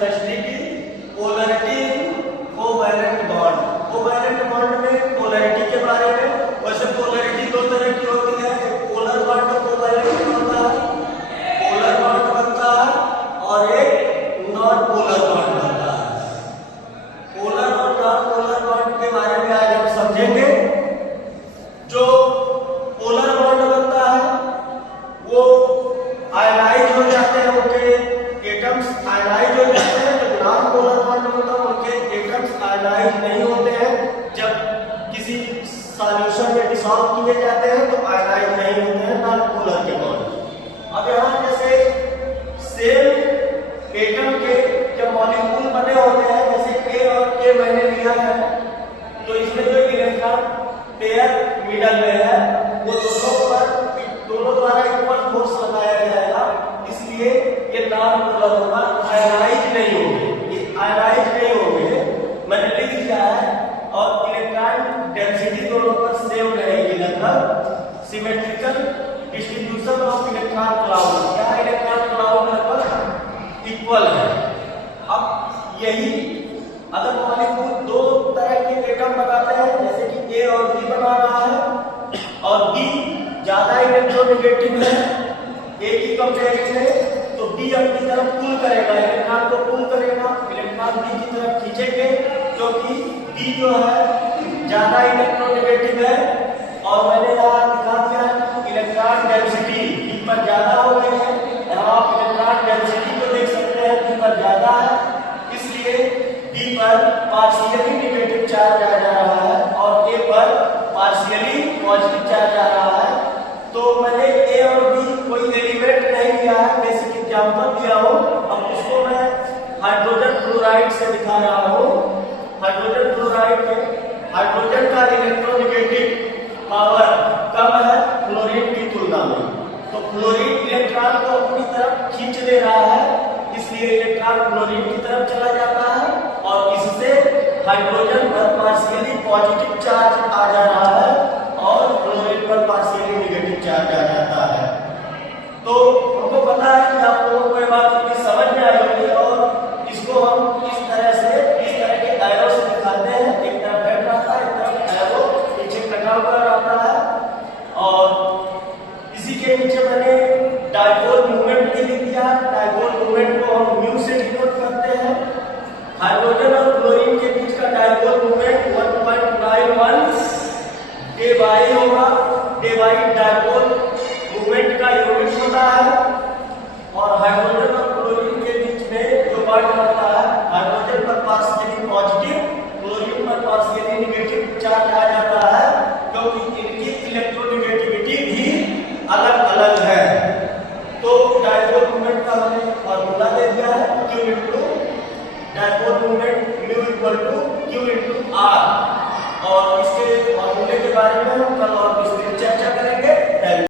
Chemistry की polarity covalent bond. Covalent bond में polarity के बारे में, वैसे पोलरिटी दो तरह की होती है, एक पोलर बॉन्ड में कोवैलेंट होता है, पोलर बॉन्ड बनता है, और एक नॉन पोलर बॉन्ड बनता है। पोलर और नॉन पोलर बॉन्ड के बारे में आज हम समझेंगे। जो पोलर बॉन्ड बनता है वो आयनाइज हो जाते हैं, उनके एटम्स आयनाइज हो जाते हैं। जो नॉन पोलर बॉन्ड होता है उनके एटम्स आयनाइज नहीं होते हैं। जब किसी सॉल्यूशन में डिसॉल्व किए जाते हैं तो आयनाइज नहीं होते हैं नॉन पोलर के बॉन्ड। अब यहाँ जैसे सेम एटम के जब मॉलिक्यूल बने होते हैं, जैसे ए और के मैंने लिया है, तो इसमें जो इलेक्ट्रॉन पेयर मिडल में है वो दोनों द्वारा इक्वल फोर्स लगाया जाएगा, इसलिए ये नॉन पोलर होगा, आयनाइज नहीं होंगे। ये आयनाइज नहीं होंगे, मैंने लिख दिया है। और इलेक्ट्रॉन डेंसिटी दोनों पर सेम रहेगी, लगभग symmetrical distribution of electron cloud. क्या इलेक्ट्रॉन क्लाउड लगभग इक्वल है। अब यही अगर मॉलिक्यूल दो तरह के एटम बनाते हैं, जैसे कि ए और बी बना रहा है और बी ज्यादा इलेक्ट्रोनेगेटिव है ए की कंपेरिजन में, तो बी अपनी तरफ पुल करेगा, इलेक्ट्रॉन को पुल करेगा, इलेक्ट्रॉन बी की तरफ खींचेंगे, क्योंकि बी जो है ज्यादा इलेक्ट्रोनेगेटिव है। और मैंने यहाँ दिखा दिया इलेक्ट्रॉन डेंसिटी बी पर ज्यादा हो गई है। यहाँ आप इलेक्ट्रॉन डेंसिटी को देख सकते हैं, बी पर ज्यादा है, इसलिए बी पर पार्शियली नेगेटिव चार्ज आ जा रहा है और ए पर पार्शियली पॉजिटिव चार्ज आ रहा है। तो मैंने ए और बी कोई एलिमेंट नहीं लिया है, बेसिक एग्जांपल दिया हूं। अब उसको मैं हाइड्रोजन फ्लोराइड से दिखा रहा हूं। हाइड्रोजन फ्लोराइड में हाइड्रोजन का इलेक्ट्रोनेगेटिव पावर कम है फ्लोरीन की तुलना में, तो फ्लोरीन इलेक्ट्रॉन को अपनी तरफ खींच ले रहा है, इसलिए इलेक्ट्रॉन फ्लोरीन की तरफ चला जाता है और इससे हाइड्रोजन पर पार्शियली पॉजिटिव चार्ज आ जा रहा है और फ्लोरीन पर पार्शियली नेगेटिव चार्ज आ जाता है। तो हमको पता है कि आप लोगों को ये बात समझ में आई होगी। और इसको हम इस तरह के एरो से दिखाते हैं, एक तरफ हेड रहता है, एक तरफ एरो पीछे कटा हुआ रहता है। और इसी के नीचे मैंने डायपोल मूवमेंट भी लिख दिया। डायपोल मूवमेंट को हम म्यू से डिनोट करते हैं। हाइड्रोजन और फ्लोरीन के बीच का डायपोल मूवमेंट 1.91 डे बाई होगा। डे बाई डायपोल मूवमेंट का यूनिट होता है। और हाइड्रोजन और फ्लोरीन के बीच में जो बॉन्ड बनता है, हाइड्रोजन पर पार्शियली पॉजिटिव, फ्लोरीन पर पार्शियली नेगेटिव चार्ज आ जाता है, क्योंकि इनकी इलेक्ट्रोनेगेटिविटी भी अलग अलग है। तो डायपोल मूवमेंट का मैंने फॉर्मूला दे दिया है, Q into dipole movement mu equal to Q into R। और इसके फॉर्मूले के बारे में हम कल